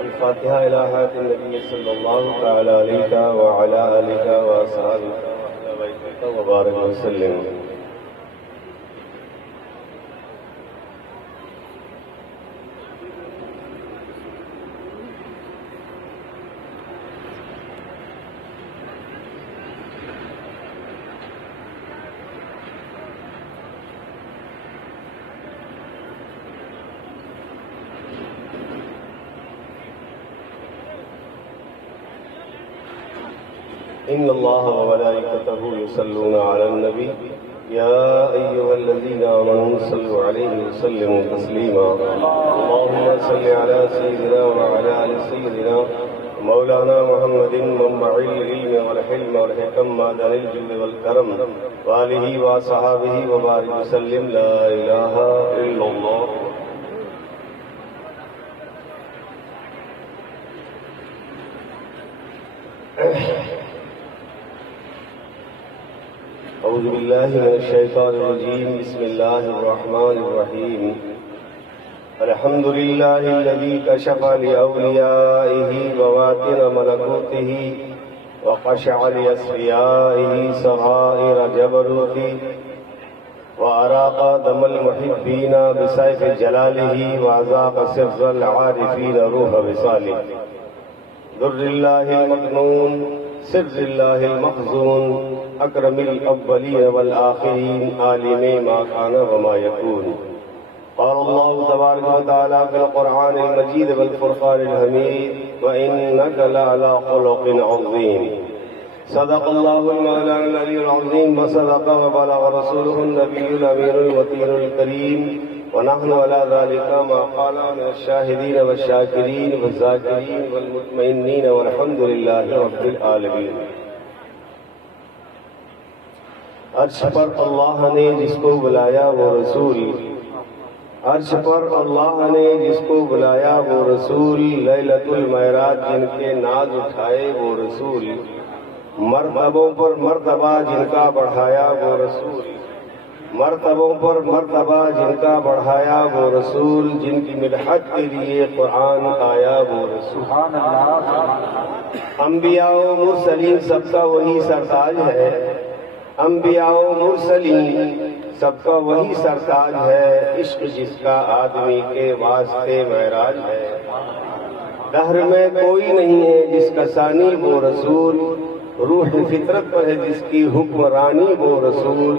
الفاتحة إلى حضرة النبي صلى الله تعالى عليه وعلى آله وأصحابه وبارك وسلم. إن الله وملائكته يصلون على النبي يا أيها الذين آمنوا صلوا عليه وسلموا تسليما. اللهم صل على سيدنا وعلى آل سيدنا مولانا محمد منبع العلم والحلم والحكم معدن الجود والكرم وآله وصحابه وبارك وسلم. لا إله إلا الله. أعوذ بالله من الشيطان الرجيم. بسم الله الرحمن الرحيم. الحمد لله الذي كشف لأوليائه بواطن ملكوته وقشع لأصفيائه سرائر جبروته وأراق دم المحبين بسيف جلاله وأذاق سر العارفين روح وصاله. در الله المكنون سر الله المخزون اکرم الاولین والآخرین عالم ما کان وما یکون. قال اللہ تبارک و تعالی فی القرآن المجید والفرقان الحمید وإنک لعلی خلق عظیم. صدق اللہ المولانا العلی العظیم وصدق وبلغ رسوله النبی الامین المتین الکریم ونحن على ذلك ما قال من الشاهدين والشاكرين والذاكرين والمطمئنين والحمد لله رب العالمين. عرش پر اللہ نے جس کو بلایا وہ رسول، عرش پر اللہ نے جس کو بلایا وہ رسول، لیلۃ المعراج جن کے ناز اٹھائے وہ رسول، مرتبوں پر مرتبہ جن کا بڑھایا وہ رسول، مرتبوں پر مرتبہ جن کا بڑھایا وہ رسول، جن کی مدحت کے لیے قرآن آیا وہ رسول. انبیاء و مرسلین سب کا وہی سرتاج ہے، انبیاء و مرسلین سب کا وہی سرتاج ہے، عشق جس کا آدمی کے واسطے معراج ہے. دہر میں کوئی نہیں ہے جس کا ثانی وہ رسول، روح فطرت پر ہے جس کی حکمرانی وہ رسول،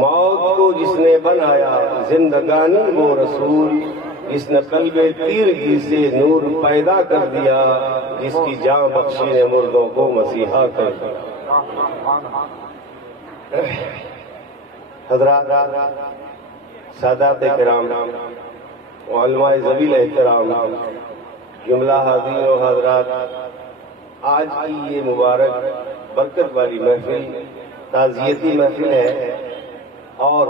موت کو جس نے بنایا زندگانی وہ رسول، جس نے قلب تیرگی سے نور پیدا کر دیا، جس کی جان بخشی نے مردوں کو مسیحا کر دیا. حضرات، سادات کرام، علماء ذویل احترام، جملہ حاضرین و حضرات، آج کی یہ مبارک برکت والی محفل تعزیتی محفل ہے اور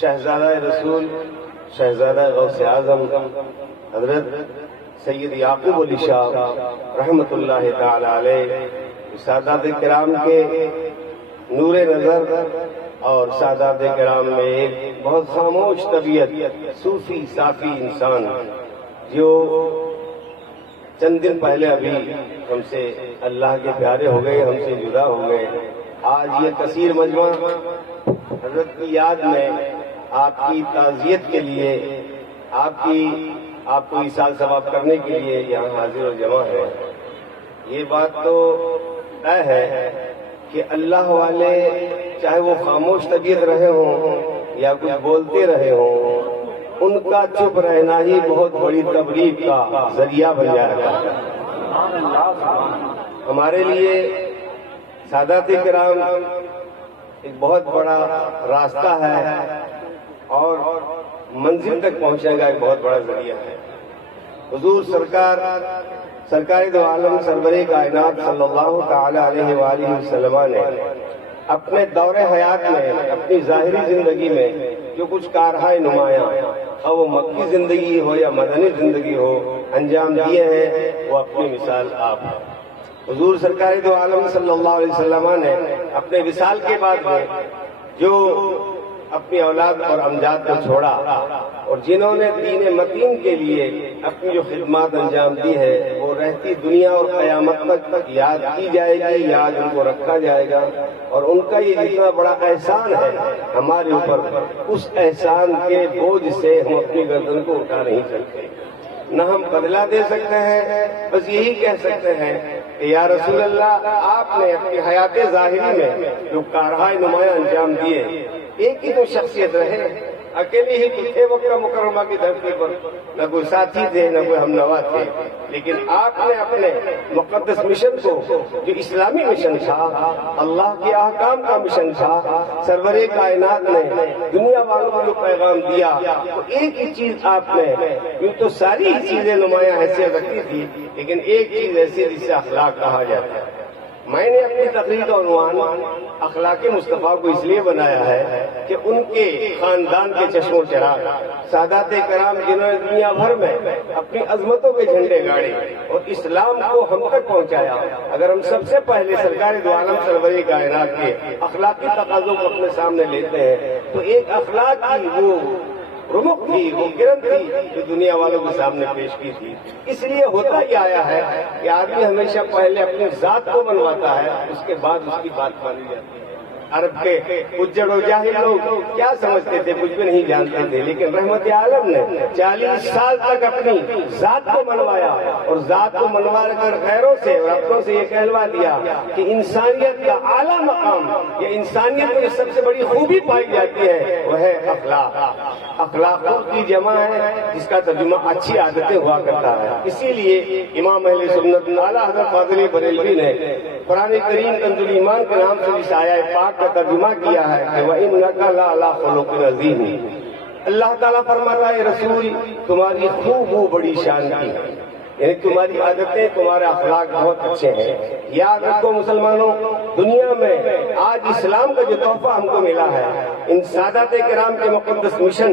شہزادہ رسول، شہزادہ غوث اعظم حضرت سید یعقوب علی شاہ رحمۃ اللہ تعالی علیہ، سادات کرام کے نور نظر اور سادات کرام میں ایک بہت خاموش طبیعت صوفی صافی انسان جو چند دن پہلے ابھی ہم سے اللہ کے پیارے ہو گئے، ہم سے جدا ہو گئے. آج یہ کثیر مجمع حضرت کی یاد میں آپ کی تعزیت کے لیے، آپ کو ایصال ثواب کرنے کے لیے یہاں حاضر و جمع ہے. یہ بات تو طے ہے کہ اللہ والے چاہے وہ خاموش طبیعت رہے ہوں یا کچھ بولتے رہے ہوں، ان کا چپ رہنا ہی بہت بڑی تبلیغ کا ذریعہ بن جائے گا. ہمارے لیے سادات کرام ایک بہت بڑا راستہ ہے اور منزل تک پہنچنے کا ایک بہت بڑا ذریعہ ہے. حضور سرکار دو عالم سرور کائنات صلی اللہ تعالی علیہ وآلہ وسلم نے اپنے دور حیات میں، اپنی ظاہری زندگی میں جو کچھ کارہائے نمایاں، اور وہ مکی زندگی ہو یا مدنی زندگی ہو، انجام دیے ہیں، وہ اپنی مثال آپ ہیں. حضور سرکار دو عالم صلی اللہ علیہ وسلم نے اپنے وصال کے بعد میں جو اپنی اولاد اور امجاد کو چھوڑا، اور جنہوں نے دین متین کے لیے اپنی جو خدمات انجام دی ہے وہ رہتی دنیا اور قیامت تک یاد کی جائے گی، یاد ان کو رکھا جائے گا، اور ان کا یہ جتنا بڑا احسان ہے ہمارے اوپر، اس احسان کے بوجھ سے ہم اپنی گردن کو اٹھا نہیں سکتے، نہ ہم بدلہ دے سکتے ہیں، بس یہی کہہ سکتے ہیں کہ یا رسول اللہ، آپ نے اپنی حیات ظاہری میں جو کارہائے نمایاں انجام دیے، ایک ہی تو شخصیت رہے، اکیلے ہی تو تھے مکہ مکرمہ کی دھرتی پر، نہ کوئی ساتھی تھے نہ کوئی ہم نوا تھے، لیکن آپ نے اپنے مقدس مشن کو، جو اسلامی مشن تھا، اللہ کے احکام کا مشن تھا، سرور کائنات نے دنیا والوں کو جو پیغام دیا، تو ایک ہی چیز آپ نے، یوں تو ساری ہی چیزیں نمایاں حیثیت رکھتی تھی، لیکن ایک چیز ایسی جسے اخلاق کہا جاتا ہے۔ میں نے اپنی تقریر کا عنوان اخلاق مصطفیٰ کو اس لیے بنایا ہے کہ ان کے خاندان کے چشم و چراغ سادات کرام، جنہوں نے دنیا بھر میں اپنی عظمتوں کے جھنڈے گاڑے اور اسلام کو ہم تک پہنچایا، اگر ہم سب سے پہلے سرکار دو عالم سرور کائنات کے اخلاقی تقاضوں کو اپنے سامنے لیتے ہیں، تو ایک اخلاق کی وہ رمق تھی، وہ کرن تھی جو دنیا والوں کے سامنے پیش کی تھی۔ اس لیے ہوتا ہی آیا ہے کہ آدمی ہمیشہ پہلے اپنی ذات کو منواتا ہے، اس کے بعد اس کی بات مانی جاتی ہے۔ عرب کے اجڑ و جاہل لوگ کیا سمجھتے تھے؟ کچھ بھی نہیں جانتے تھے، لیکن رحمت عالم نے 40 سال تک اپنی ذات کو منوایا، اور ذات کو منوا کر غیروں سے اور اپنوں سے یہ کہلوا دیا کہ انسانیت کا اعلیٰ مقام، یا انسانیت میں سب سے بڑی خوبی پائی جاتی ہے، وہ ہے اخلاق۔ اخلاق کی جمع ہے جس کا ترجمہ اچھی عادتیں ہوا کرتا ہے۔ اسی لیے امام اہل سنت اعلیٰ حضرت فاضل بریلوی نے قرآن کریم کنز الایمان کے نام سے اس آیہ پاک کا ترجمہ کیا ہے کہ وَإِنَّكَ لَعَلَىٰ خُلُقٍ عَظِيمٍ۔ اللہ تعالیٰ فرماتا ہے رسول تمہاری خوب بڑی شان کی، یعنی تمہاری عادتیں، تمہارے اخلاق بہت اچھے ہیں۔ یاد رکھو مسلمانوں، دنیا میں آج اسلام کا جو تحفہ ہم کو ملا ہے، ان سادات کرام کے مقدس مشن،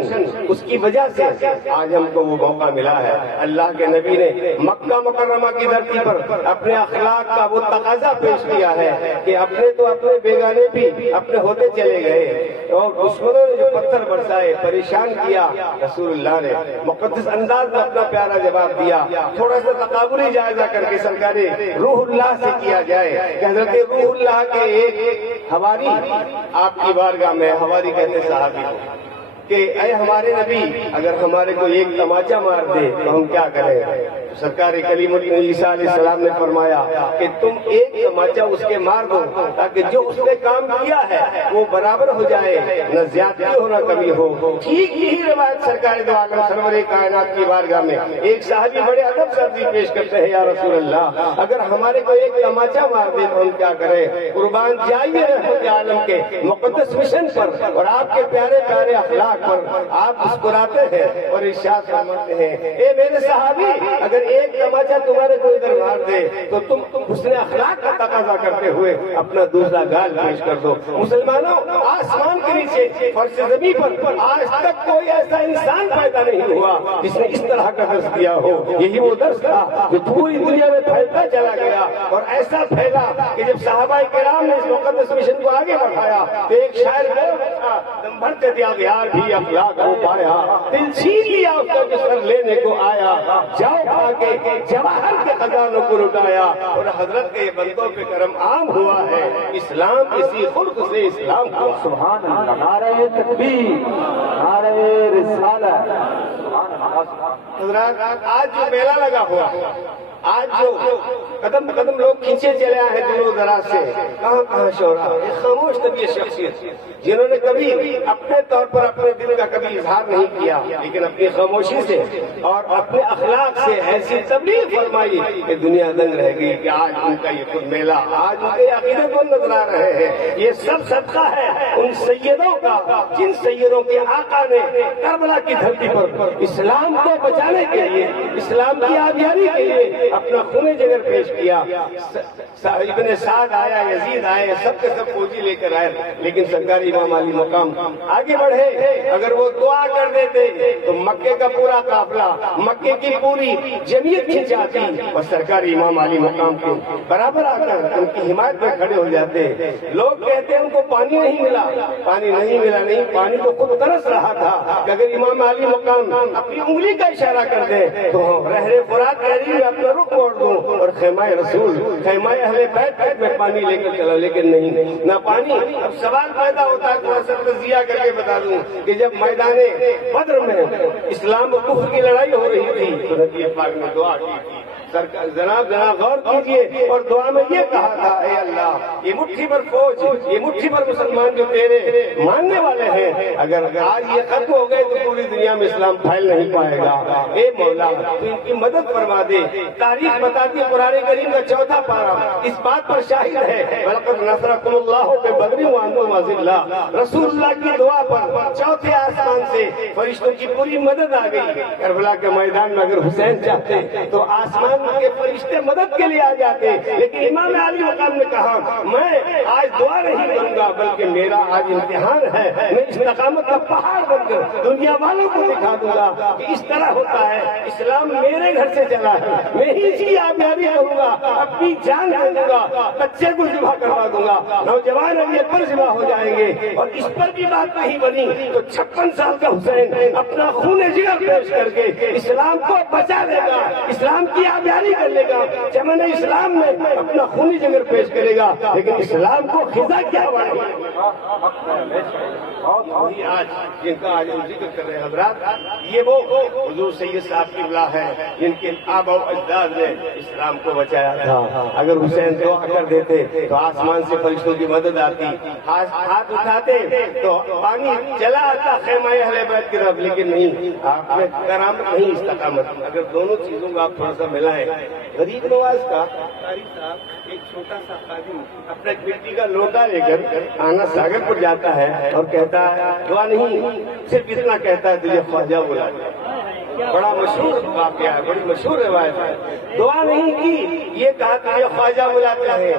اس کی وجہ سے آج ہم کو وہ موقع ملا ہے۔ اللہ کے نبی نے مکہ مکرمہ کی دھرتی پر اپنے اخلاق کا وہ تقاضا پیش کیا ہے کہ اپنے تو اپنے بیگانے بھی اپنے ہوتے چلے گئے، اور دشمنوں نے جو پتھر برسائے، پریشان کیا، رسول اللہ نے مقدس انداز میں اپنا پیارا جواب دیا۔ تھوڑا سا تقابلی جائزہ کر کے سرکار روح اللہ سے کیا جائے کہ حضرت روح اللہ کے ایک حواری آپ کی بارگاہ میں، حواری کہتے صحابی کو، کہ اے ہمارے نبی، اگر ہمارے کو ایک تماچا مار دے تو ہم کیا کریں؟ سرکار کلیم عیسیٰ علیہ السلام نے فرمایا کہ تم ایک تماچا اس کے مار دو تاکہ جو اس نے کام کیا ہے وہ برابر ہو جائے، نہ زیادتی ہو نہ کمی ہو۔ ٹھیک یہی روایت سرکار دو عالم سرور کائنات کی بارگاہ میں ایک صحابی بڑے ادب سے عرضی پیش کرتے ہیں، یا رسول اللہ، اگر ہمارے کو ایک تماچا مار دے تو ہم کیا کریں؟ قربان جائیے رحمت عالم کے مقدس مشن پر اور آپ کے پیارے پیارے اخلاق پر آپ مسکراتے ہیں اور ارشاد فرماتے ہیں، اے میرے صحابی، اگر ایک تماچا تمہارے کو ادھر مار دے تو تم حسن اخلاق کا تقاضا کرتے ہوئے اپنا دوسرا گال پیش کر دو۔ مسلمانوں، آسمان کے نیچے فرش زمین پر آج تک کوئی ایسا انسان پیدا نہیں ہوا جس نے اس طرح کا درس دیا ہو۔ یہی وہ درس تھا جو پوری دنیا میں پھیلتا چلا گیا، اور ایسا پھیلا کہ جب صحابہ کرام نے اس مقدس مشن کو آگے بڑھایا تو ایک شاعر دم بھرتے دیا یار بھی اخلاق ہو پایا، دل چھین لیا اس کو جس پر لینے کو آیا، جاؤ کھا کے جواہر کے خزانوں کو لٹایا، اور حضرت کے بندوں پہ کرم عام ہوا ہے، اسلام اسی خلق سے اسلام ہوا۔ سبحان اللہ، نعرہ تکبیر، نعرہ رسالت۔ حضرات، آج جو میلہ لگا ہوا، آج جو قدم قدم لوگ کھینچے چلے آئے ہیں دور دراز سے، کہاں کہاں شعراء، ایک خاموش طبیعت شخصیت جنہوں نے کبھی اپنے طور پر اپنے دل کا کبھی اظہار نہیں کیا، لیکن اپنی خاموشی سے اور اپنے اخلاق سے ایسی تبلیغ فرمائی کہ دنیا دنگ رہ گئی کہ آج ان کا یہ خود میلہ، آج ان کے عقیدے کو نظر آ رہے ہیں۔ یہ سب صدقہ ہے ان سیدوں کا جن سیدوں کے آقا نے کربلا کی دھرتی پر اسلام کو بچانے کے لیے، اسلام کی آبیاری کے لیے اپنا خون جگر پیش کیا. ابن سعد آیا, یزید آئے, سب کے سب فوجی لے کر آئے, لیکن سرکار امام علی مقام آگے بڑھے. اگر وہ دعا کر دیتے تو مکے کا پورا قافلہ, مکے کی پوری جمعیت کھنچاتی اور سرکار امام علی مقام کے برابر آ کر ان کی حمایت میں کھڑے ہو جاتے. لوگ کہتے ہیں ان کو پانی نہیں ملا, پانی نہیں ملا. نہیں, پانی تو خود ترس رہا تھا کہ اگر امام علی مقام اپنی انگلی کا اشارہ کر دے تو رہرے فرات نہر میں اپنا رخ موڑ دوں اور خیمہ رسول, خیمہ اہل بیت میں پانی لے کر چلا, لیکن نہیں, نہ پانی. اب سوال پیدا ہوتا ہے, تھوڑا سا تجزیہ کر کے بتا دوں کہ جب میدان بدر میں اسلام و کفر کی لڑائی ہو رہی تھی تو نبی پاک نے دعا کی تھی. جناب غور کیجئے, اور دعا میں یہ کہا تھا, اے اللہ یہ مٹھی پر فوج, یہ مٹھی پر مسلمان جو تیرے ماننے والے ہیں, اگر آج یہ ختم ہو گئے تو پوری دنیا میں اسلام پھیل نہیں پائے گا. اے مولا تو ان کی مدد فرما دے. تاریخ بتاتی ہے, قرآن کریم کا 4واں پارہ اس بات پر شاہد ہے, وَلَقَدْ نَصَرَكُمُ اللَّهُ بِبَدْرٍ وَأَنْتُمْ أَذِلَّةٌ. رسول اللہ کی دعا پر 4تھے آسمان سے فرشتوں کی پوری مدد آ گئی. کربلا کے میدان میں اگر حسین چاہتے تو آسمان کے فرشتے مدد کے لیے آ جاتے, لیکن امام علی مقام نے کہا میں آج دعا نہیں کروں گا, بلکہ میرا آج امتحان ہے. میں استقامت کا پہاڑ بن کر دنیا والوں کو دکھا دوں گا کہ اس طرح ہوتا ہے. اسلام میرے گھر سے چلا ہے, میں ہی اس کی آبیاری کروں گا, اپنی جان دے دوں گا, بچے کو ذبح کروا دوں گا, نوجوان اب یہ پر ذبح ہو جائیں گے. اور اس پر بھی بات نہیں بنی تو 56 سال کا حسین اپنا خون جگر پیش کر کے اسلام کو بچا لے گا, اسلام کی آبیاری کر لے گا. چمن اسلام میں اپنا خونی جگر پیش کرے گا, لیکن اسلام کو خزا کیا بڑھے گا. آج جن کا آج ہم ذکر کر رہے ہیں حضرات, یہ وہ حضور سید صاحب کی بلا ہے جن کے آبا و اجداد نے اسلام کو بچایا تھا. اگر حسین دعا کر دیتے تو آسمان سے فرشتوں کی مدد آتی, ہاتھ اٹھاتے تو پانی چلا آتا خیمہ اہل بیت کی طرف, لیکن نہیں, آپ نے کرامت نہیں استقامت. اگر دونوں چیزوں کو آپ تھوڑا سا ملائیں, غریب نواز کا قاری صاحب ایک چھوٹا سا خادم اپنا مٹی کا لوٹا لے کر آنا ساگر پر جاتا ہے اور کہتا ہے دعا نہیں, صرف اتنا کہتا ہے تجھے خواجہ بلا دیا. بڑا مشہور واقعہ ہے, بڑی مشہور روایت ہے. دعا نہیں کی, یہ کہا تجھے خواجہ بلاتا ہے.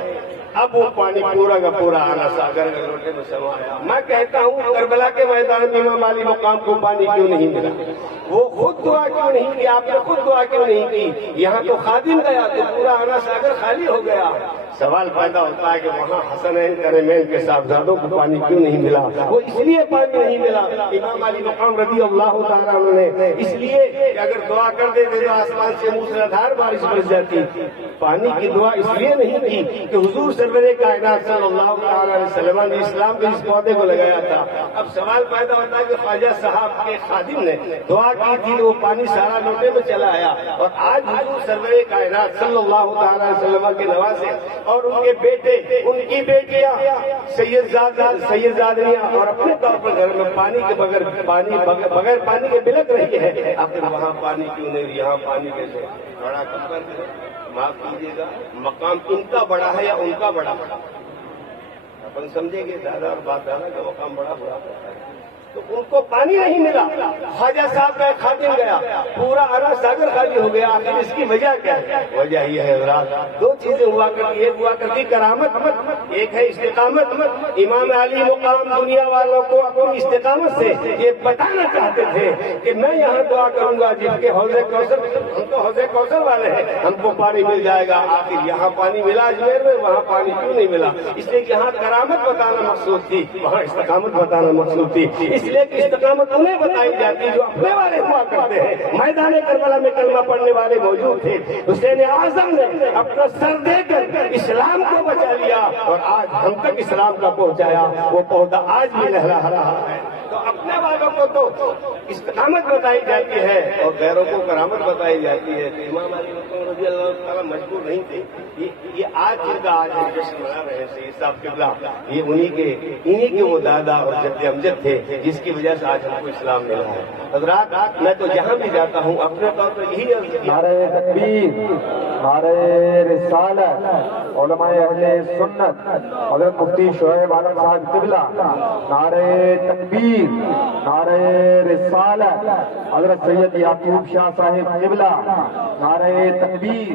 اب وہ پانی پورا کا پورا آنا ساگر کے لوٹے میں سمایا. میں کہتا ہوں کربلا کے میدان میں امام علی مقام کو پانی کیوں نہیں ملا؟ وہ خود دعا کیوں نہیں کی؟ آپ نے خود دعا کیوں نہیں کی؟ یہاں تو خادم گیا تو پورا آنا ساگر خالی ہو گیا. سوال پیدا ہوتا ہے کہ وہاں حسنین کرمین کے صاحبزادوں کو پانی کیوں نہیں ملا؟ وہ اس لیے پانی نہیں ملا امام علی مقام رضی اللہ تعالیٰ عنہ نے, اس لیے کہ اگر دعا کر دیتے تو آسمان سے موسلادھار بارش برس جاتی. پانی کی دعا اس لیے نہیں کی کہ حضور سرور کائنات صلی اللہ علیہ وسلم نے اسلام کے اس پودے کو لگایا تھا. اب سوال پیدا ہوتا ہے کہ خواجہ صاحب کے خادم نے دعا کی تھی, وہ پانی سارا لوٹے میں چلا آیا, اور آج حضور سرور کائنات صلی اللہ علیہ وسلم کے نوازے اور ان کے بیٹے, ان کی بیٹیاں سیدزادیاں اور اپنے طور پر گھر میں پانی کے بغیر پانی کے بلک رہی ہے. آخر وہاں پانی کیوں نہیں, یہاں پانی کیسے؟ بڑا کم کر دے, معاف کیجیے گا, مقام ان کا بڑا ہے یا ان کا بڑا؟ اپن سمجھیں گے دادا اور باپ دادا کا مقام بڑا ہوتا ہے, تو ان کو پانی نہیں ملا. خواجہ صاحب کا ایک خادم گیا, پورا آنا ساگر خالی ہو گیا. آخر اس کی وجہ کیا ہے؟ وجہ یہ ہے حضرات, دو چیزیں ہوا کرتی, ایک ہوا کرتی کرامت, ایک ہے استقامت. امام علی مقام دنیا والوں کو اپنی استقامت سے یہ بتانا چاہتے تھے کہ میں یہاں دعا کروں گا جن کے حوض کوثر, ہم تو حوض کوثر والے ہیں, ہم کو پانی مل جائے گا. آخر یہاں پانی ملا اجمیر میں, وہاں پانی کیوں نہیں ملا؟ اس لیے جہاں کرامت بتانا مقصود تھی وہاں استقامت بتانا مقصود تھی. اس لیے کہ استقامت انہیں بتائی جاتی جو اپنے والے ہوا کرتے ہیں. میدان کربلا میں کلمہ پڑھنے والے موجود تھے. حسین اعظم نے اپنا سر دے کر اسلام کو بچا لیا اور آج ہم تک اسلام کا پہنچایا. وہ پودا آج بھی لہرا رہا ہے. تو اپنے والوں کو تو استقامت بتائی جاتی ہے اور غیروں کو کرامت بتائی جاتی ہے. تو امام علی مقام رضی اللہ تعالیٰ مجبور نہیں تھے. یہ آج جن کا آج ہم جشن منا رہے ہیں سید صاحب قبلہ, یہ انہی کے وہ دادا اور جد امجد تھے جس کی وجہ سے آج ہم کو اسلام ملا ہے. حضرات میں تو جہاں بھی جاتا ہوں اپنے طور پر یہی عرض کیا, نعرہ تکبیر, نعرہ رسالت, علماء اہل سنت حضرت مفتی شعیب عالم صاحب قبلہ, نعرہ تکبیر, نعرہ رسالت حضرت سید یعقوب شاہ صاحب قبلہ, نعرہ تکبیر,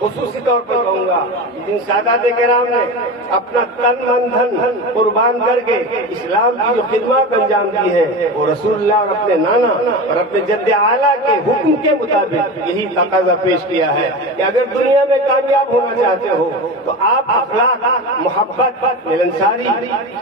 خصوصی طور پر کہوں گا جن سادات کرام نے اپنا تن من دھن قربان کر کے اسلام کی جو خدمات انجام دی ہے وہ رسول اللہ اور اپنے نانا اور اپنے جد اعلیٰ کے حکم کے مطابق یہی تقاضا پیش کیا ہے کہ اگر دنیا میں کامیاب ہونا چاہتے ہو تو آپ اخلاق محبت ملنساری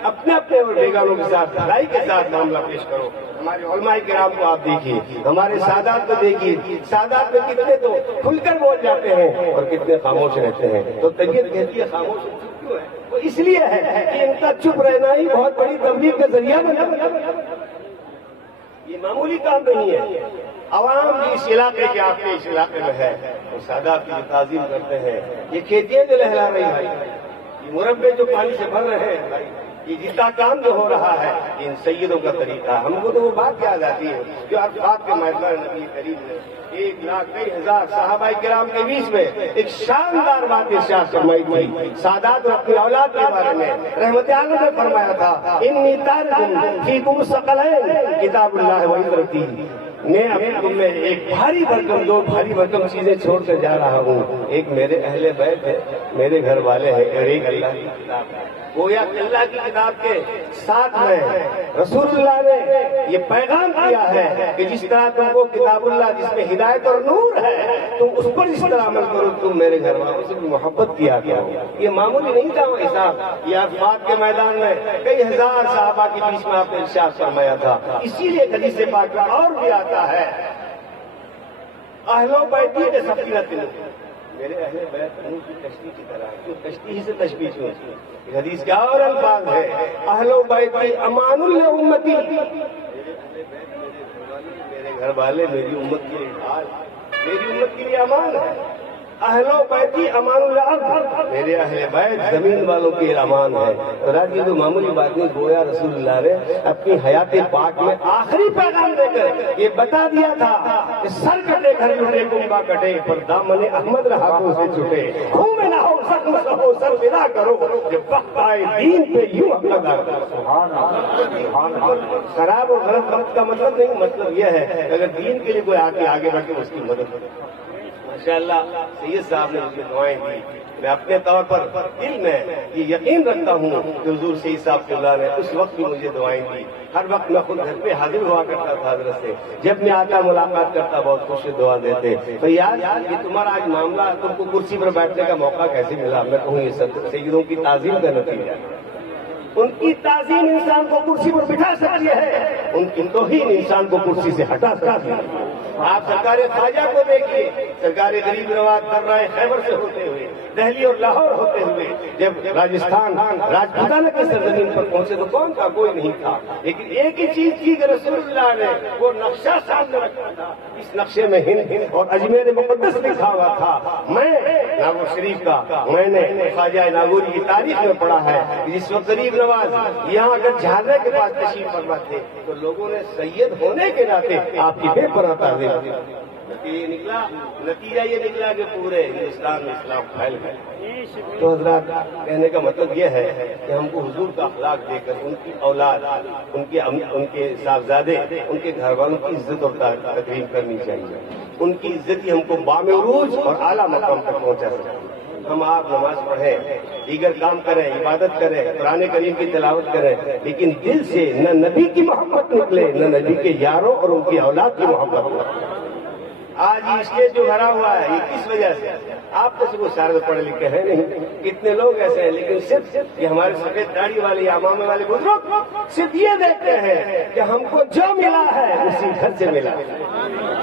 اپنے اپنے اور بیگانوں کے ساتھ بھلائی کے ساتھ معاملہ پیش کرو. ہمارے علماء کرام کو آپ دیکھیے, ہمارے سادات کو دیکھیے, سادات میں کتنے تو کھل کر بول جاتے ہیں اور کتنے خاموش رہتے ہیں. تو طبیعت کہتی ہے خاموش کیوں ہے؟ وہ اس لیے ہے کہ ان کا چپ رہنا ہی بہت بڑی تبلیغ کا ذریعہ بنا. یہ معمولی کام نہیں ہے. عوام جو اس علاقے کے آپ کے اس علاقے میں ہے وہ سادات کی جو تعظیم کرتے ہیں, یہ کھیتیاں جو لہلا رہی ہیں, یہ مربے جو پانی سے بھر رہے ہیں, یہ جتنا کام جو ہو رہا ہے ان سیدوں کا طریقہ. ہم کو تو وہ بات یاد آتی ہے جو عرفات کے میدان نبی کریم میں 1,20,000 صحابہ کرام کے بیچ میں ایک شاندار بات ارشاد فرمائی تھی سادات اور اپنی اولاد کے بارے میں. رحمت عالم نے فرمایا تھا انی تارکم فیکم ثقلین کتاب اللہ و عترتی, میں اپنے تم میں ایک بھاری بھرکم دو بھاری بھرکم چیزیں چھوڑ کر جا رہا ہوں. ایک میرے اہل بیت ہے, میرے گھر والے ہیں, اور ایک اللہ کی کتاب ہے. گویا اللہ کی کتاب کے ساتھ میں رسول اللہ نے یہ پیغام دیا ہے کہ جس طرح تم کو کتاب اللہ جس میں ہدایت اور نور ہے تم اس پر اس طرح عمل کرو, تم میرے گھر والوں سے محبت کیا کرو. یہ معمولی نہیں تھا وہ حساب. یہ عرفات کے میدان میں کئی ہزار صحابہ کے بیچ میں آپ نے ارشاد فرمایا تھا. اسی لیے حدیث پاک میں اور بھی آتا ہے اہل بیتی کے سفینۃ, میرے اہل بیت نوح کی کشتی کی طرح. کیوں کشتی ہی سے تشبیہ کیوں؟ حدیث کے اور الفاظ ہے اہل بیتی امان لامتی, میرے گھر والے میری امت کے لیے ڈھال, میری امت کے لیے امان ہے. اہل بیتی امان الارض, میرے اہل بیت زمین والوں کے لیے امان ہے. اور آج یہ تو معمولی بات نہیں, گویا رسول اللہ نے اپنی حیات پاک میں آخری پیغام دے کر یہ بتا دیا تھا کہ سر کٹے گھر لٹے کنبا کٹے پر دامن احمد ہاتھوں سے چھٹے, خون میں نہ ہو زخم سہو سر ودا کرو جب وقت آئے دین پہ یوں ادا کرو. خراب اور غلط وقت کا مطلب نہیں, مطلب یہ ہے کہ اگر دین کے لیے کوئی آگے بڑھ کے اس کی مدد کرے. ماشاءاللہ سید صاحب نے مجھے دعائیں دی. میں اپنے طور پر دل میں یہ یقین رکھتا ہوں کہ حضور سید صاحب کے اللہ نے اس وقت بھی مجھے دعائیں دی. ہر وقت میں خود گھر پہ حاضر ہوا کرتا تھا حضرت سے, جب میں آتا ملاقات کرتا بہت خوش دعا دیتے. تو یار یہ تمہارا آج معاملہ, تم کو کرسی پر بیٹھنے کا موقع کیسے ملا؟ میں کہوں یہ سب سیدوں کی تعظیم کا نتیجہ ہے. ان کی تعظیم انسان کو کرسی پر بٹھا سکتی ہے, ان کی توہین انسان کو کرسی سے ہٹا سکتی ہے. آپ سرکار خواجہ کو دیکھیے, سرکار غریب نواز درہ خیبر سے ہوتے ہوئے, دہلی اور لاہور ہوتے ہوئے جب راجستھان راجپوتانہ کی سرزمین پر پہنچے تو کون تھا؟ کوئی نہیں تھا. لیکن ایک ہی چیز کی کہ رسول اللہ نے وہ نقشہ سامنے رکھا تھا. اس نقشے میں ہند اور اجمیر مقدس لکھا ہوا تھا. میں ناگور شریف کا میں نے خواجہ ناگوری کی تاریخ میں پڑھا ہے جس وقت غریب نواز یہاں اگر جھارنے کے پاس تشریف فرما تھے تو لوگوں نے سید ہونے کے ناطے آپ کی بے پناہ تعظیم. نتیجہ یہ نکلا کہ پورے ہندوستان میں اسلام پھیل گئے. تو حضرات کہنے کا مطلب یہ ہے کہ ہم کو حضور کا اخلاق دے کر ان کی اولاد, ان کے صاحبزادے, ان کے گھر والوں کی عزت اور تقریب کرنی چاہیے. ان کی عزت ہی ہم کو بام عروج اور اعلیٰ مقام تک پہنچا سکتے. ہم آپ نماز پڑھیں, دیگر کام کریں, عبادت کریں, قرآن کریم کی تلاوت کریں, لیکن دل سے نہ نبی کی محبت نکلے نہ نبی کے یاروں اور ان کی اولاد کی محبت نکلے. آج یہ اسٹیج جو بھرا ہوا ہے یہ کس وجہ سے؟ آپ تو صرف سارے پڑھے لکھے ہیں نہیں, کتنے لوگ ایسے ہیں لیکن صرف یہ ہمارے سفید داڑھی والے امامے والے بزرگ صرف یہ دیکھتے ہیں کہ ہم کو جو ملا ہے اسی گھر سے ملا ہے,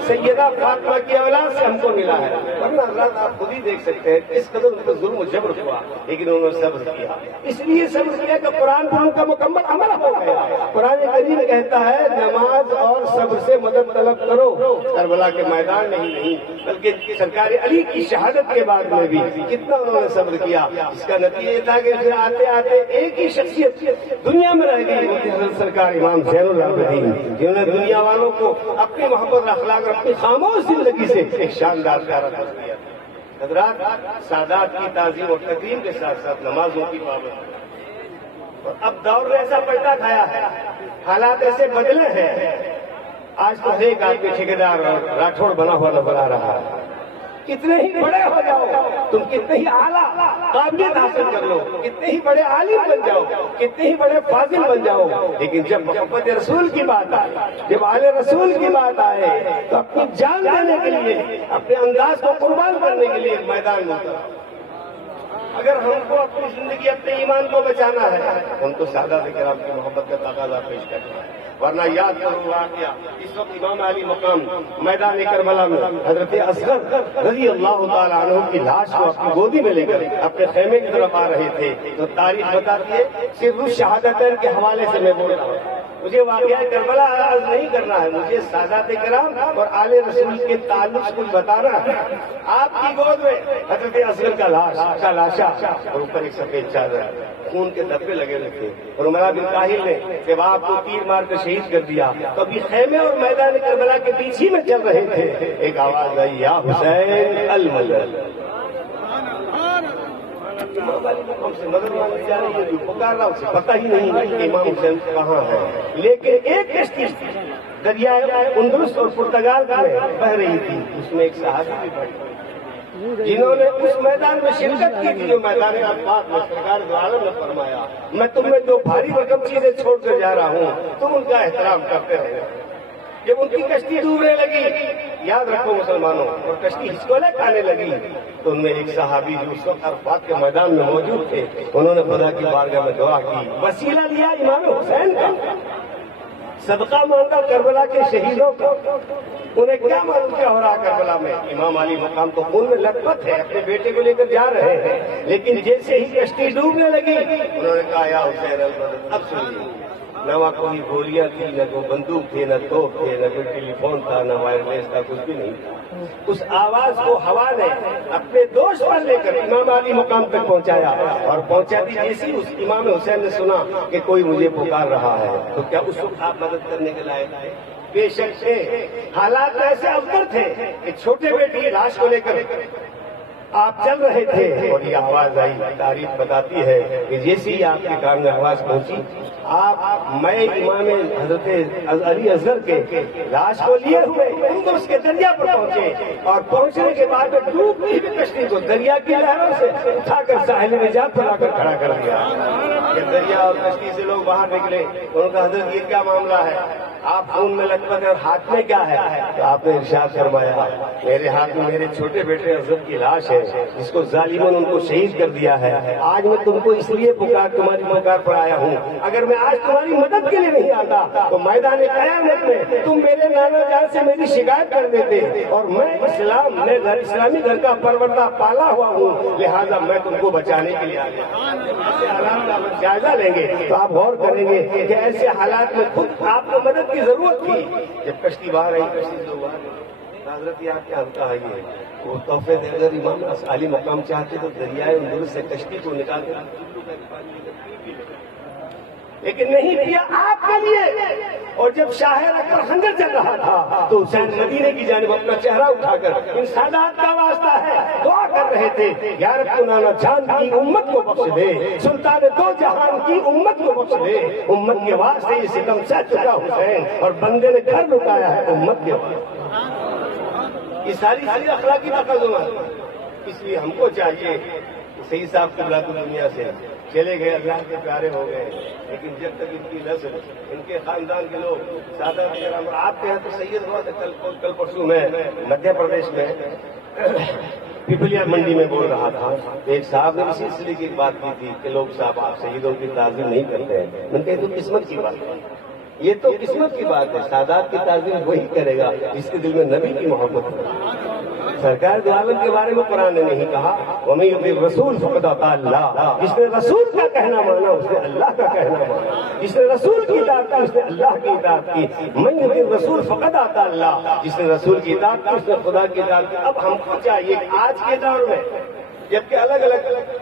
سیدہ فاطمہ کی اولاد سے ہم کو ملا ہے. ورنہ حضرات آپ خود ہی دیکھ سکتے ہیں کس قدر ان پر ظلم و جبر ہوا, لیکن انہوں نے صبر کیا. اس لیے صبر کیا کہ قرآن پر ان کا مکمل عمل ہو گیا. قرآن کریم کہتا ہے نماز اور صبر سے مدد طلب کرو. کربلا کے میدان نہیں بلکہ سرکار علی کی شہادت کے بعد میں بھی کتنا انہوں نے صبر کیا. اس کا نتیجہ یہ تھا کہ پھر آتے آتے ایک ہی شخصیت دنیا میں رہ گئی, حضرت سرکار امام زین العابدین, جنہوں نے دنیا والوں کو اپنی محبت اخلاق اور اپنی خاموش زندگی سے ایک شاندار پیارا کر دیا. حضرات سادات کی تعظیم اور تکریم کے ساتھ ساتھ نمازوں کی پابندی. اور اب دور نے ایسا پلٹا کھایا ہے, حالات ایسے بدلے ہیں. آج تو ہر ایک آدمی ٹھیکیدار اور راٹھوڑ بنا ہوا نظر آ رہا ہے. کتنے ہی بڑے ہو جاؤ، تم کتنے ہی اعلیٰ قابلیت حاصل کر لو، کتنے ہی بڑے عالم بن جاؤ، کتنے ہی بڑے فاضل بن جاؤ، لیکن جب محبت رسول کی بات آئے، جب آل رسول کی بات آئے تو اپنی جان دینے کے لیے، اپنے انداز کو قربان کرنے کے لیے میدان میں اترو۔ اگر ہم کو اپنی زندگی، اپنے ایمان کو بچانا ہے، ہم کو سادات کرام کی محبت کا تقاضا پیش کرنا ہے۔ ورنہ یاد کرو واقعہ، اس وقت امام علی مقام میدان کربلا میں حضرت اصغر رضی اللہ تعالیٰ عنہ کی لاش کو اپنی گودی میں لے کر اپنے خیمے کی طرف آ رہے تھے، تو تاریخ بتاتی ہے، صرف شہادتین کے حوالے سے میں بول رہا ہوں، مجھے واقعہ کربلا عرض نہیں کرنا ہے، مجھے سادات کرام اور آل رسول کے تعلق سے کچھ بتانا ہے۔ آپ کی گود میں حضرت اصغر کا لاشا اور اوپر ایک سفید چادر، خون کے دھبے لگے ہوئے تھے، اور عمرہ بن طاہر نے جب آپ کو تیر مار کر شہید کر دیا تو ابھی خیمے اور میدان کربلا کے پیچھے میں چل رہے تھے، ایک آواز آئی، یا حسین المدد۔ امام علی مقام سے مدد مانگی جا رہی ہے، جو پکار رہا اسے پتہ ہی نہیں کہ امام حسین کہاں ہے، لیکن ایک کشتی دریائے اندلس اور پرتگال میں بہ رہی تھی، اس میں ایک صحابی بھی پڑی جنہوں نے اس میدان میں شرکت کی تھی، جو میدان عرفات میں سرکار دو عالم نے فرمایا، میں تمہیں دو بھاری بھرکم چیزیں چھوڑ کر جا رہا ہوں، تم ان کا احترام کرتے رہو۔ جب ان کی کشتی ڈوبنے لگی، یاد رکھو مسلمانوں، اور کشتی ہچکولے کھانے لگی، تو ان میں ایک صحابی جو اس وقت عرفات کے میدان میں موجود تھے، انہوں نے خدا کی بارگاہ میں دعا کی، وسیلہ لیا امام حسین کا، صدقہ مانگا کربلا کے شہیدوں کا۔ انہیں کیا معلوم کیا ہو رہا کربلا میں؟ امام علی مقام تو خون میں لت پت ہے، اپنے بیٹے کو لے کر جا رہے ہیں، لیکن جیسے ہی کشتی ڈوبنے لگی، انہوں نے کہا، یا حسین المدد۔ اب سنیے، نہ وہاں کوئی گولیاں تھی، نہ کوئی بندوق تھے، نہ توپ تھے، نہ کوئی ٹیلی فون تھا، نہ وائرلیس تھا، کچھ بھی نہیں تھا۔ اس آواز کو ہوا نے اپنے دوش پر لے کر امام علی مقام تک پہنچایا، اور پہنچاتی جیسی اس امام حسین نے سنا کہ کوئی مجھے پکار رہا ہے، تو کیا اس وقت آپ مدد کرنے کے لائق تھے؟ بے شک تھے۔ حالات ایسے ابتر تھے کہ چھوٹے بیٹے کی لاش کو لے کر آپ چل رہے تھے، اور یہ آواز آئی۔ تاریخ بتاتی ہے کہ جیسے ہی آپ کے کان میں آواز پہنچی، آپ میں امام حضرت علی اصغر کے لاش کو لیے ہوئے اس کے دریا پر پہنچے، اور پہنچنے کے بعد ڈوبتی ہوئی کشتی کو دریا کی لہروں سے اٹھا کر ساحل نجات پر لا کر کھڑا کر دیا۔ جب دریا اور کشتی سے لوگ باہر نکلے، انہوں نے کہا، حضرت یہ کیا معاملہ ہے؟ آپ خون میں لت پت ہے اور ہاتھ میں کیا ہے؟ تو آپ نے ارشاد فرمایا، میرے ہاتھ میں میرے چھوٹے بیٹے اصغر کی لاش ہے، جس کو ظالموں نے ان کو شہید کر دیا ہے۔ آج میں تم کو اس لیے تمہاری پکار پر آیا ہوں، اگر میں آج تمہاری مدد کے لیے نہیں آتا تو میدان قیامت میں تم میرے نانا جان سے میری شکایت کر دیتے، اور میں اسلامی گھر کا پروردہ پالا ہوا ہوں، لہذا میں تم کو بچانے کے لیے آیا۔ ایسے حالات کا جائزہ لیں گے تو آپ غور کریں گے کہ ایسے حالات میں خود آپ کو مدد کی ضرورت تھی۔ جب کشتی باہر آئی، کشتی سے باہر آئی، حضرت آپ کیا ہوتا ہے، یہ وہ تحفے دے کر امام علی مقام چاہتے تو دریائے اندلس سے کشتی کو نکال کر، لیکن نہیں کیا آپ کے لیے۔ اور جب شاہ اکبر خنجر چل رہا تھا تو حسین مدینے کی جانب اپنا چہرہ اٹھا کر ان سادات کا واسطہ ہے دعا کر رہے تھے، یا رب تو نانا جان کی امت کو بخش دے، سلطان دو جہان کی امت کو بخش دے، امت کے واسطے یہ ستم سہ چکا حسین، اور بندے نے گھر لٹایا ہے امت کے واسطے۔ یہ ساری اخلاقی تقاضے، اس لیے ہم کو چاہیے صحیح صاحب قبلہ دنیا سے چلے گئے، اللہ کے پیارے ہو گئے، لیکن جب تک ان کی نسل، ان کے خاندان کے لوگ سادات کرام، آپ کے یہاں تو سید ہوا تھا کل پرسوں میں مدھیہ پردیش میں پپلیا منڈی میں بول رہا تھا، ایک صاحب نے اسی سلسلے کی بات کی تھی کہ لوگ صاحب آپ شہیدوں کی تعظیم نہیں کرتے ہیں۔ میں نے کہا تو قسمت کی بات ہے، یہ تو قسمت کی بات ہے، سادات کی تعظیم وہی کرے گا جس کے دل میں نبی کی محبت ہے۔ سرکار دو عالم کے بارے میں قرآن نے نہیں کہا وَمَن يُطِعِ الرَّسُولَ فَقَدْ أَطَاعَ اللَّهَ، جس نے رسول کا کہنا مانا اس نے اللہ کا کہنا مانا، جس نے رسول کی اطاعت کی اس نے اللہ کی اطاعت کی۔ مَن يُطِعِ الرَّسُولَ فَقَدْ أَطَاعَ اللَّهَ، جس نے رسول کی اطاعت کی اس نے خدا کی اطاعت کی۔ اب ہم کو چاہیے کہ آج کے دور میں جبکہ الگ الگ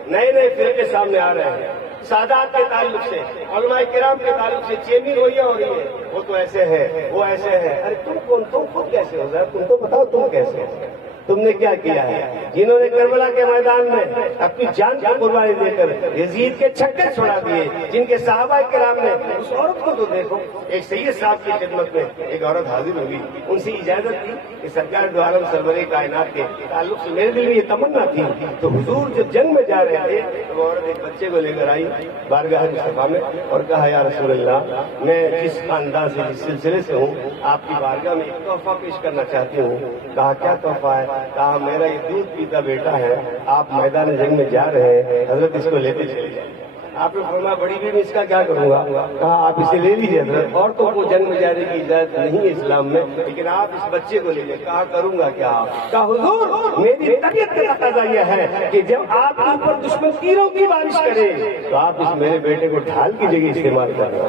نئے فرقے سامنے آ رہے ہیں، سادات کے تعلق سے، علماء کرام کے تعلق سے چینی رویاں ہو رہی ہے، وہ تو ایسے ہے، وہ ایسے ہے۔ ارے تم کون، تم خود کیسے ہو؟ ذرا تم تو بتاؤ تم کیسے ہو؟ تم نے کیا کیا ہے؟ جنہوں نے کربلا کے میدان میں اپنی جان کی قربانی دے کر یزید کے چھکے چھڑا دیے، جن کے صحابہ کرام نے، اس عورت کو تو دیکھو، ایک سید صاحب کی خدمت میں ایک عورت حاضر ہوئی، ان سے اجازت دی کہ سرکار دو عالم سرور کائنات کے تعلق سے میرے دل میں یہ تمنا تھی، تو حضور جب جنگ میں جا رہے تھے تو وہ عورت ایک بچے کو لے کر آئی بارگاہ مصطفیٰ میں اور کہا یا رسول اللہ، میں جس خاندان سے جس سلسلے سے ہوں آپ کی بارگاہ میں ایک تحفہ پیش کرنا چاہتی ہوں۔ کہا کیا تحفہ ہے؟ کہا میرا یہ دودھ پیتا بیٹا ہے، آپ میدان جنگ میں جا رہے ہیں، حضرت اس کو لیتے چلے جائیں۔ آپ نے فرمایا بڑی بھی میں اس کا کیا کروں گا؟ کہا آپ اسے لے لیجیے حضرت، عورتوں کو جنگ میں جانے کی اجازت نہیں ہے اسلام میں، لیکن آپ اس بچے کو لے لیں۔ کہا کروں گا کیا؟ کہا حضور میری طبیعت کا تقاضا یہ ہے کہ جب آپ کے اوپر دشمن تیروں کی بارش کرے تو آپ اس میرے بیٹے کو ڈھال کی جگہ استعمال کرنا۔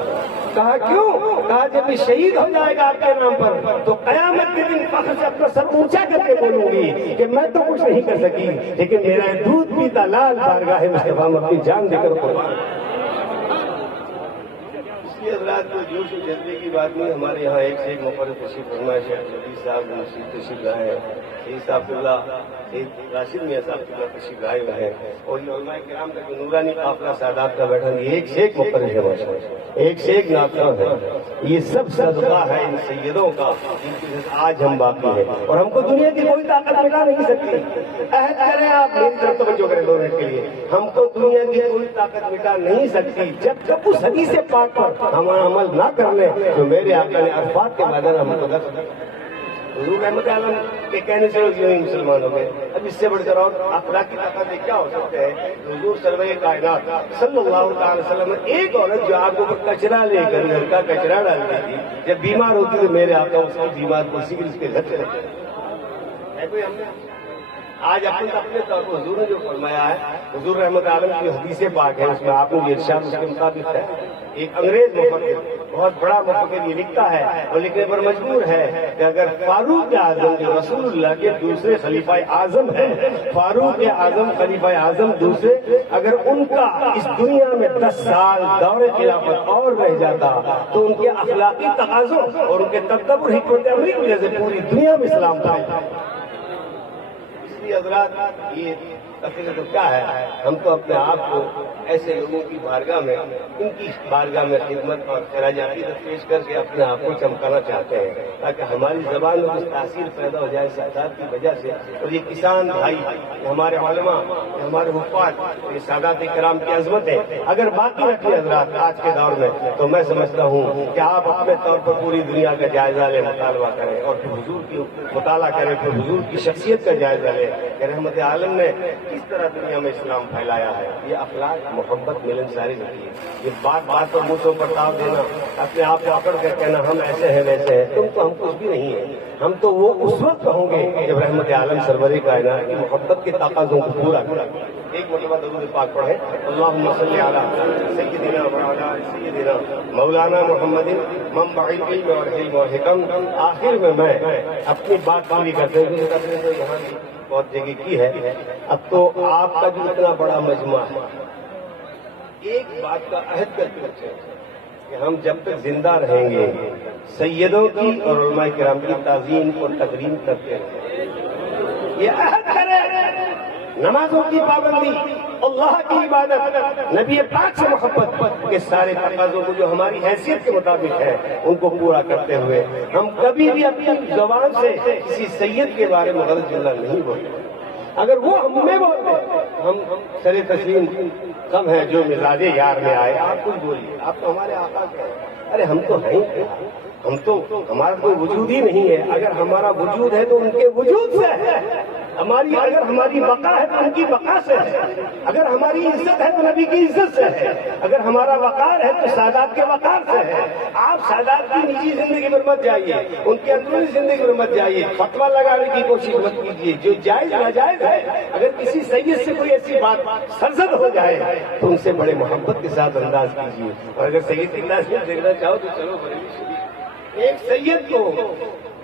کہا کیوں؟ کہا جب یہ شہید ہو جائے گا آپ کے نام پر تو قیامت کے دن فخر سے اپنا سر اونچا کر کے بولوں گی کہ میں تو کچھ نہیں کر سکی، لیکن میرا دودھ پیتا لال بارگاہ مصطفیٰ میں اپنی جان دے کر قربان۔ اس لیے حضرات کو جوش و جذبے کی بات نہیں، ہمارے یہاں ایک سے ایک مقرر تشریف فرما شیخ جدید صاحب مسجد تشریف لائے ہیں، شہید صاحب اللہ راشد میاں صاحب کی تشریف لائے ہوئے ہیں، اور یہ علماء کرام کا جو نورانی قافلہ سادات کا بیٹھا ہے، ایک سے ایک مقرر ہے ماشاءاللہ، ایک سے ایک ناکام ہے، یہ سب صدقہ ہے ان سیدوں کا جن کی آج ہم باقی ہیں، اور ہم کو دنیا کی کوئی طاقت مٹا نہیں سکتی۔ عہد کریں آپ، میری طرف توجہ کریں 2 منٹ کے لیے، ہم کو دنیا کی کوئی طاقت مٹا نہیں سکتی جب تک اس حدیث پاک پر ہم عمل نہ کر لیں تو میرے آقا نے عرفات کے میدان ہم کو دس حضور رحمت عالم کے کہنے سے یوں ہی مسلمان ہو گئے۔ اب اس سے بڑھ کر اور اخلاقی طاقت کیا ہو سکتا ہے؟ حضور سرور کائنات صلی اللہ تعالی وسلم، ایک عورت جو آپ کو کچرا لے کر گھر کا کچرا ڈالتی تھی، جب بیمار ہوتی تو میرے آقا اس کی بیمار کرسی کے اس کے گھر چلے جاتے۔ آج اپنے طور پر حضور نے جو فرمایا ہے، حضور رحمت عالم کی حدیث پاک ہے، اس میں آپ نے یہ ارشاد اس کے مطابق ہے۔ ایک انگریز مفکر، بہت بڑا مفکر، یہ لکھتا ہے اور لکھنے پر مجبور ہے کہ اگر فاروق اعظم جو رسول اللہ کے دوسرے خلیفہ اعظم ہیں، فاروق اعظم خلیفہ اعظم دوسرے، اگر ان کا اس دنیا میں 10 سال دور خلافت اور رہ جاتا تو ان کے اخلاقی تقاضوں اور ان کے تدبر اور حکمت عملی کی وجہ سے پوری دنیا میں اسلام پھیلا۔ حضرات یہ تو کیا ہے، ہم تو اپنے آپ کو ایسے لوگوں کی بارگاہ میں، ان کی بارگاہ میں خدمت اور خراج عقیدت پیش کر کے اپنے آپ کو چمکانا چاہتے ہیں تاکہ ہماری زبان میں کچھ تاثیر پیدا ہو جائے سادات کی وجہ سے۔ اور یہ کسان بھائی، ہمارے علماء، ہمارے حفاظ، یہ سادات کرام کی عظمت ہے، اگر باقی رکھیں حضرات آج کے دور میں تو میں سمجھتا ہوں کہ آپ اپنے طور پر پوری دنیا کا جائزہ لیں، مطالبہ کریں اور پھر حضور کی مطالعہ کریں، پھر حضور کی شخصیت کا جائزہ لیں کہ رحمت عالم نے کس طرح دنیا میں اسلام پھیلایا ہے۔ یہ اخلاق، محبت، ملنساری رکھی ہے۔ یہ بات بات پر منہ پر تاؤ دینا، اپنے آپ کو اکڑ کر کہنا ہم ایسے ہیں ویسے ہیں، تم تو ہم کچھ بھی نہیں ہیں۔ ہم تو وہ اس وقت کہوں گے جب رحمت عالم سرور کائنات کی محبت کے تقاضوں کو پورا کریں۔ ایک مرتبہ درود پاک پڑھیں، اللہم صلی علی سیدنا وعلی سیدنا مولانا محمد منبع العلم والحلم والحکم۔ آخر میں اپنی بات پوری کرتے ہوئے یہاں بہت جگہ کی ہے، اب تو آپ کا جو اتنا بڑا مجمع ہے، ایک بات کا عہد کرتے ہیں کہ ہم جب تک زندہ رہیں گے سیدوں کی اور علماء کرام کی تعظیم اور تکریم کرتے رہیں۔ یہ عہد کریں، نمازوں کی پابندی، اللہ کی عبادت، نبی پاک سے محبت کے سارے تقاضوں کو جو ہماری حیثیت کے مطابق ہے ان کو پورا کرتے ہوئے ہم کبھی بھی اپنی زبان سے کسی سید کے بارے میں غلط جملہ نہیں بولتے۔ اگر وہ ہم میں بولتے، ہم سر تسلیم کم ہے جو مزاج یار میں آئے، آپ کچھ بولیے، آپ تو ہمارے آقا کے ہیں۔ ارے ہم تو ہیں کیا؟ ہم تو، ہمارا کوئی وجود ہی نہیں ہے۔ اگر ہمارا وجود ہے تو ان کے وجود سے ہے، اگر ہماری بقا ہے تو ان کی بقا سے ہے، اگر ہماری عزت ہے تو نبی کی عزت سے ہے، اگر ہمارا وقار ہے تو سادات کے وقار سے ہے۔ آپ سادات کی نجی زندگی میں مت جائیے، ان کے اندرونی زندگی میں مت جائیے، فتویٰ لگانے کی کوشش مت کیجیے۔ جو جائز ناجائز ہے، اگر کسی سید سے کوئی ایسی بات سرزد ہو جائے تو ان سے بڑے محبت کے ساتھ انداز کیجیے، اور اگر سید کی نصیحت دیکھنا چاہو تو چلو بریلی شریف۔ ایک سید کو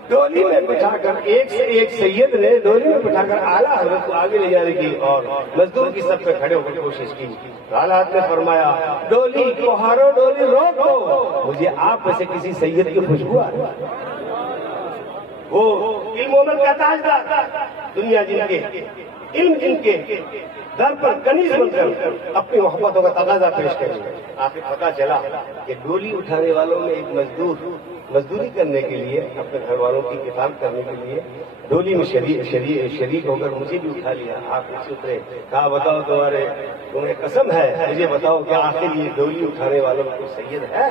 ڈولی میں بٹھا کر، ایک سے ایک سید نے ڈولی میں بٹھا کر اعلیٰ حضرت کو آگے لے جانے کی اور مزدور کی سب پہ کھڑے ہو کر کوشش کی۔ اعلیٰ حضرت نے فرمایا ڈولی کو ہارو، ڈولی روک دو، مجھے آپ میں سے کسی سید کی خوشبو آ رہی ہے۔ وہ علم و عمل کا تاجدار، دنیا جن کے در پر کنیز بن کر اپنی محبتوں کا تقاضا پیش کریں۔ آخر پتہ چلا کہ ڈولی اٹھانے والوں میں ایک مزدوری کرنے کے لیے، اپنے گھر والوں کی کفالت کرنے کے لیے ڈولی میں شریک ہو کر مجھے بھی اٹھا لیا۔ آپ نیچے اترے، کہا بتاؤ تمہیں قسم ہے، مجھے بتاؤ کہ آخر یہ ڈولی اٹھانے والوں میں کوئی سید ہے؟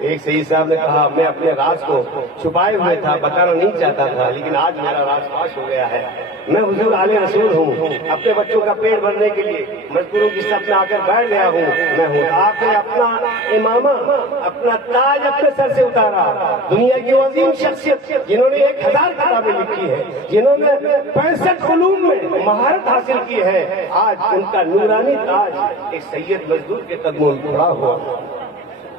ایک سید صاحب نے کہا میں اپنے راز کو چھپائے ہوئے تھا، بتانا نہیں چاہتا تھا، لیکن آج میرا راز فاش ہو گیا ہے۔ میں حضور آل رسول ہوں، اپنے بچوں کا پیٹ بھرنے کے لیے مزدوروں کی صف میں آ کر بیٹھ گیا ہوں میں ہوں۔ آپ نے اپنا امامہ، اپنا تاج اپنے سر سے اتارا۔ دنیا کی عظیم شخصیت جنہوں نے 1000 کتابیں لکھی ہے، جنہوں نے 65 علوم میں مہارت حاصل کی ہے، آج ان کا نورانی تاج ایک سید مزدور کے قدموں میں کھڑا ہوا۔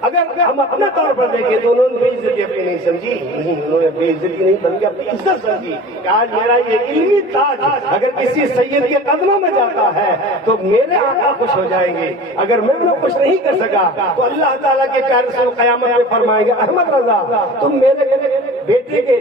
اگر ہم اپنے طور پر دیکھیں تو انہوں نے بے عزتی اپنی نہیں سمجھی، نہیں، انہوں نے بے عزتی نہیں بلکہ اپنی عزت سمجھی کہ آج میرا یہ علمی تاج اگر کسی سید کے قدموں میں جاتا ہے تو میرے آقا خوش ہو جائیں گے، اگر میں انہیں خوش نہیں کر سکا تو اللہ تعالیٰ کے پیارے رسول قیامت میں فرمائیں گے احمد رضا تم میرے بیٹے کے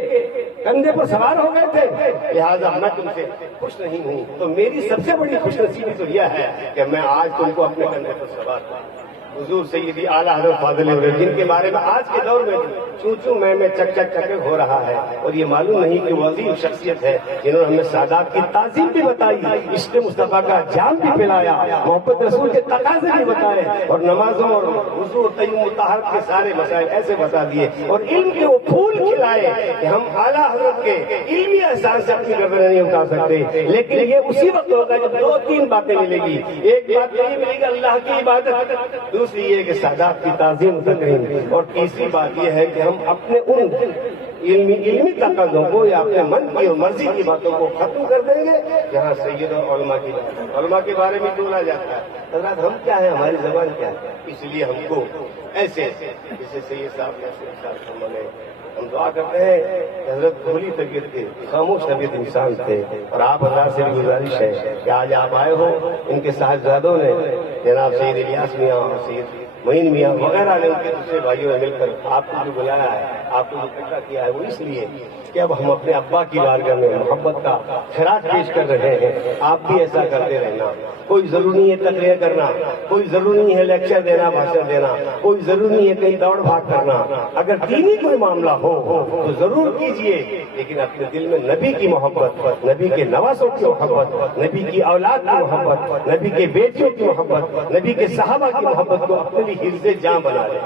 کندھے پر سوار ہو گئے تھے، لہٰذا میں تم سے خوش نہیں ہوں۔ تو میری سب سے بڑی خوش نصیبی تو یہ ہے کہ میں آج تم کو اپنے کندھے پر سوار ہوں۔ حضور سیدی اعلیٰ حضرت فاضل عمر، جن کے بارے میں آج کے دور میں چوں میں چک ہو رہا ہے، اور یہ معلوم نہیں کہ وہ عظیم شخصیت ہے جنہوں نے ہمیں سادات کی تعظیم بھی بتائی، عشق مصطفیٰ کا جام بھی پلایا، محبت رسول کے تقاضے بھی بتائے، اور نمازوں اور وضو تیمم و طہارت کے سارے مسائل ایسے بتا دیے، اور علم کے وہ پھول کھلائے کہ ہم اعلیٰ حضرت کے علمی احسان سے اپنی گردن نہیں اٹھا سکتے۔ لیکن یہ اسی وقت ہوگا جب 2-3 باتیں ملیں گی۔ ایک بات یہ ملے گی اللہ کی عبادت، دوسری یہ کہ سادات کی تعظیم کریں گے، اور تیسری بات یہ ہے کہ ہم اپنے ان علمی تقاضوں کو یا اپنے من کی اور مرضی کی باتوں کو ختم کر دیں گے۔ جہاں سید اور علماء کے بارے میں بولا جاتا ہے، حضرات ہم کیا ہے، ہماری زبان کیا ہے، اس لیے ہم کو ایسے جیسے سید صاحب ہم دعا کرتے ہیں کہ حضرت کھلی طبیعت کے خاموش طبیعت انسان تھے، اور آپ حضرات سے بھی گزارش ہے کہ آج آپ آئے ہو، ان کے صاحبزادوں نے جناب سید الیاس میاں اور سید معین میاں وغیرہ نے ان کے دوسرے بھائیوں نے مل کر آپ کو جو بلایا ہے، آپ کو جو اکٹھا کیا ہے، وہ اس لیے کہ اب ہم اپنے ابا کی بارگاہ میں محبت کا خراج پیش کر رہے ہیں۔ آپ بھی ایسا کرتے رہنا، کوئی ضروری نہیں ہے تقریر کرنا، کوئی ضروری نہیں ہے لیکچر دینا، بھاشن دینا، کوئی ضروری نہیں ہے کہیں دوڑ بھاگ کرنا۔ اگر دینی کوئی معاملہ ہو تو ضرور کیجئے، لیکن اپنے دل میں نبی کی محبت، نبی کے نواسوں کی محبت، نبی کی اولاد کی محبت، نبی کے بیٹیوں کی محبت، نبی کے صحابہ کی محبت کو اپنے لیے حفظ جاں بنا لیں۔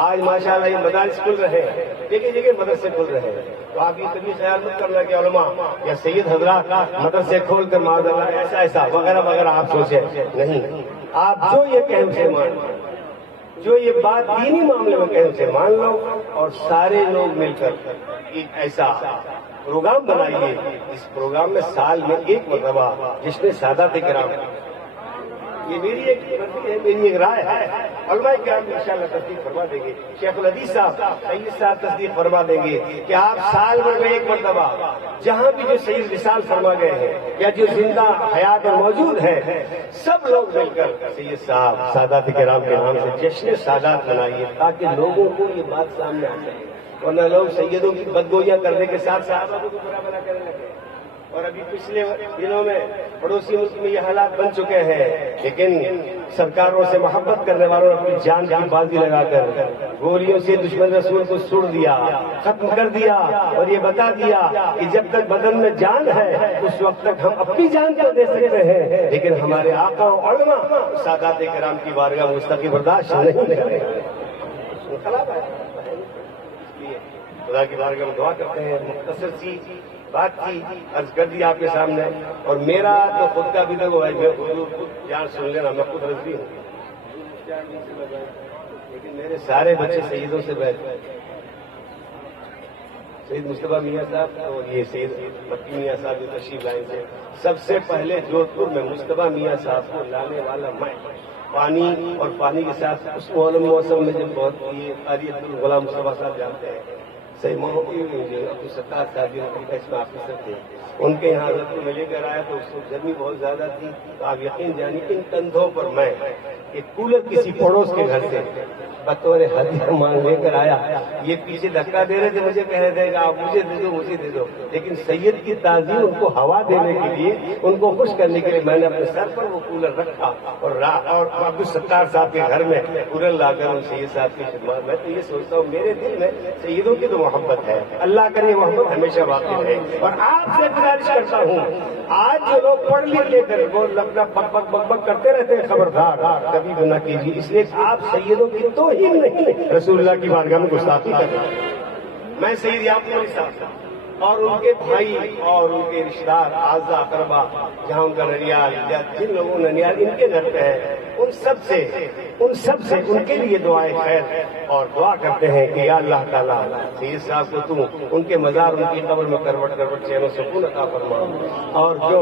آج ماشاءاللہ یہ مدارس کھل رہے ہیں، جگہ مدرسے کھل رہے ہیں، تو آپ یہ کبھی خیال مت کرنا کہ علماء یا سید حضرات مدرسے کھول کر معاذ اللہ ایسا وغیرہ وغیرہ آپ سوچیں، نہیں، آپ جو یہ کہیں اسے مان لو، جو یہ بات دینی معاملے میں کہیں اسے مان لو، اور سارے لوگ مل کر ایک ایسا پروگرام بنائیے، اس پروگرام میں سال میں ایک مرتبہ جشن سادات کرام، یہ میری ایک مرضی ہے، میری ایک رائے ہے، علماء کرام انشاءاللہ تصدیق فرما دیں گے، شیخ الحدیث صاحب سید صاحب تصدیق فرما دیں گے کہ آپ سال بھر میں ایک مرتبہ جہاں بھی جو سید وصال فرما گئے ہیں یا جو زندہ حیات اور موجود ہے، سب لوگ مل کر سید صاحب سادات کرام کے نام سے جشن سادات منائیے، تاکہ لوگوں کو یہ بات سامنے آ جائے، ورنہ لوگ سیدوں کی بدگوئیاں کرنے کے ساتھ صحابہ کو برا بنا کرنے لگے۔ اور ابھی پچھلے دنوں میں پڑوسی ملک میں یہ حالات بن چکے ہیں، لیکن سرکاروں سے محبت کرنے والوں نے اپنی جان کی بازی لگا کر گولیوں سے دشمن رسول کو سڑ دیا، ختم کر دیا، اور یہ بتا دیا کہ جب تک بدن میں جان ہے اس وقت تک ہم اپنی جان کو دے سکتے ہیں، لیکن ہمارے آقا و علماء سادات کرام کی بارگاہ مستقی برداشت نہیں کریں گے۔ خدا کی بارگاہ میں دعا کرتے ہیں، مختصر سی بات کی عرض کر دی آپ کے سامنے، اور میرا تو خود کا بھی دیکھو ہے، میں خود جان سن لینا، میں خود رضوی ہوں، لیکن میرے سارے بچے سیدوں سے بیٹھے، سید مصطفیٰ میاں صاحب اور یہ سید مکی میاں صاحب جو تشریف لائے تھے، سب سے پہلے جودھ پور میں مصطفیٰ میاں صاحب کو لانے والا میں، پانی اور پانی کے ساتھ اس موسم میں جب بہت یہ قاری عبدالغلام مصطفیٰ صاحب جانتے ہیں، صحیح عبدالستار صاحب جو اس میں آفیسر تھے، ان کے یہاں حضرت کو میں لے کر آیا تو اس وقت گرمی بہت زیادہ تھی، تو آپ یقین جانیے ان کندھوں پر میں ایک کولر کسی پڑوس کے گھر سے بطور ہدیہ مانگ لے کر آیا. یہ پیچھے دھکا دے رہے تھے, مجھے کہہ رہے تھے کہ آپ مجھے دے دو, مجھے دے دو, لیکن سید کی تعظیم ان کو ہوا دینے کے لیے, ان کو خوش کرنے کے لیے میں نے اپنے سر پر وہ کولر رکھا اور عبدالستار صاحب کے گھر میں کولر لا کر ان سید صاحب کی خدمات. میں تو یہ سوچتا ہوں میرے دل میں سیدوں کی تو محبت ہے, اللہ کرے محبت ہمیشہ باقی رہے. اور آپ سے گزارش کرتا ہوں, آج جو لوگ پڑھ لکھ لے کر وہ اپنا بک بک بک بک کرتے رہتے ہیں, خبردار کبھی بھی نہ کیجیے, اس لیے آپ سیدوں کی توہین نہیں, رسول اللہ کی بارگاہ میں گستاخی کر رہے ہیں. میں سید یعقوب علیہ السلام اور ان کے بھائی اور ان کے رشتہ دار اعزاء اقربا جہاں ان کا ننیال یا جن لوگوں ننیال ان کے گھر پہ ہے, ان سب سے ان کے لیے دعائیں خیر اور دعا کرتے ہیں کہ یا اللہ تعالیٰ سید صاحب کو تو ان کے مزار, ان کی قبر میں کروٹ کروٹ چین و سکون عطا فرما, اور جو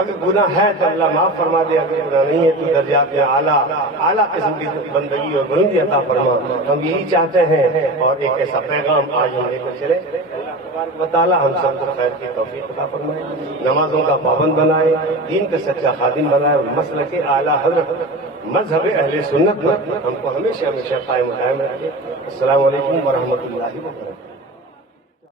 اگر گناہ ہے تو اللہ معاف فرما دے, اگر گناہ نہیں ہے تو درجات میں اعلیٰ قسم کی بندگی اور بلندی عطا فرما. ہم یہی چاہتے ہیں اور ایک ایسا پیغام آج ہم لے کر چلے. اللہ تبارک و تعالیٰ ہم سب کو خیر کی توفیق عطا فرمائے, نمازوں کا پابند بنائے, دین کا سچا خادم بنائے, اور مسلک اعلیٰ حضرت مذہب اہل سنت پر ہم کو ہمیشہ قائم و دائم رکھے. السلام علیکم ورحمۃ اللہ وبرکاتہ.